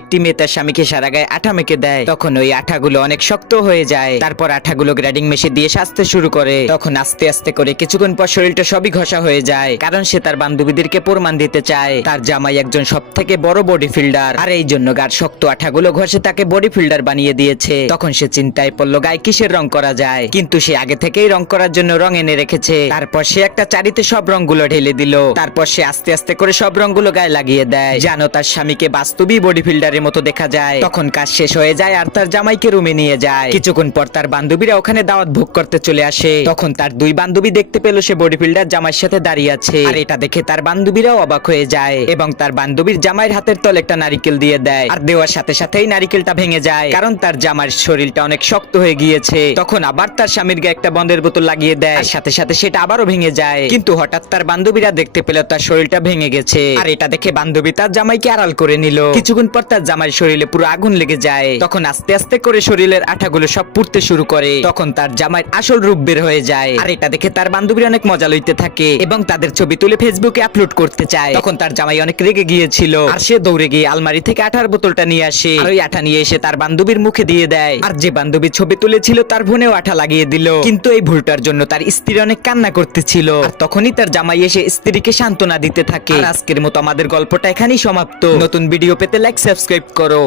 একটি মেয়ে তার স্বামীকে সারা গায়ে আঠা মেখে দেয়। তখন ওই আঠাগুলো অনেক শক্ত হয়ে যায়। তারপর আঠাগুলো গ্রাইন্ডিং মেশিন দিয়ে সাজতে শুরু করে। তখন আস্তে আস্তে করে কিছুক্ষণ পর শরীরটা সবই ঘষা হয়ে যায়, কারণ সে তার বান্ধবীদেরকে প্রমাণ দিতে চায় তার জামাই একজন সব থেকে বড় বডি ফিল্ডার, আর এই জন্য গার শক্ত আঠাগুলো ঘষে তাকে বডি ফিল্ডার বানিয়ে দিয়েছে। তখন সে চিন্তায় পড়লো গায়ে কিসের রং করা যায়, কিন্তু সে আগে থেকেই রং করার জন্য রং এনে রেখেছে। তারপর সে একটা চারিতে সব রংগুলো ঢেলে দিল। তারপর সে আস্তে আস্তে করে সব রংগুলো গায়ে লাগিয়ে দেয়, জানো তার স্বামীকে বাস্তবিক বডি ফিল্ডারের মতো দেখা যায়। তখন কাজ শেষ হয়ে যায় আর তার জামাইকে রুমে নিয়ে যায়। কিছুক্ষণ পর তার বান্ধবীরা ওখানে দাওয়াত ভোগ করতে চলে আসে। তখন তার দুই বান্ধবী দেখতে পেল সে বডি ফিল্ডার জামাইয়ের সাথে দাঁড়িয়ে আছে, আর এটা দেখে তার বান্ধবীরাও অবাক হয়ে যায় এবং তার বান্ধবীর জামাইয়ের হাতের তলে একটা নারিকেল দিয়ে দেয়। আর দেওয়ার সাথে সাথেই নারিকেলটা ভেঙে যায়, কারণ তার জামাইয়ের শরীরটা অনেক শক্ত হয়ে গিয়েছে। তখন আবার তার স্বামীর গায়ে একটা বন্ধের বোতল লাগিয়ে দেয়, আর সাথে সাথে সেটা আবারও ভেঙে যায়। কিন্তু হঠাৎ তার বান্ধবীরা দেখতে পেল তার শরীরটা ভেঙে গেছে, আর এটা দেখে বান্ধবী তার জামাইকে আড়াল করে নিল। কিছুক্ষণ পর তার জামাইয়ের শরীরে পুরো আগুন লেগে যায়। তখন আস্তে আস্তে করে শরীরের আঠাগুলো সব পুড়তে শুরু করে। তখন তার জামাইয়ের আসল রূপ বের হয়ে যায়, আর এটা দেখে তার বান্ধবীরা অনেক মজা লইতে থাকে এবং তাদের ছবি তুলে ফেসবুকে আপলোড করতে চায়। তখন তার জামাই অনেক রেগে গিয়েছিল, আর সে দৌড়ে গিয়ে আলমারি থেকে আঠার বোতলটা নিয়ে আসে, আর ওই আঠা নিয়ে এসে তার বান্ধবীর মুখে দিয়ে দেয়। আর যে বান্ধবী ছবি তুলেছিল তার বোনেও আঠা লাগিয়ে দিল, কিন্তু এই ভুলটার জন্য তার স্ত্রী অনেক কান্না করতেছিল। আর তখনই তার জামাই এসে স্ত্রীকে সান্ত্বনা দিতে থাকে। আর আজকের মতো আমাদের গল্পটা এখানেই সমাপ্ত। নতুন ভিডিও পেতে লাইক সাবস্ক্রাইব করো।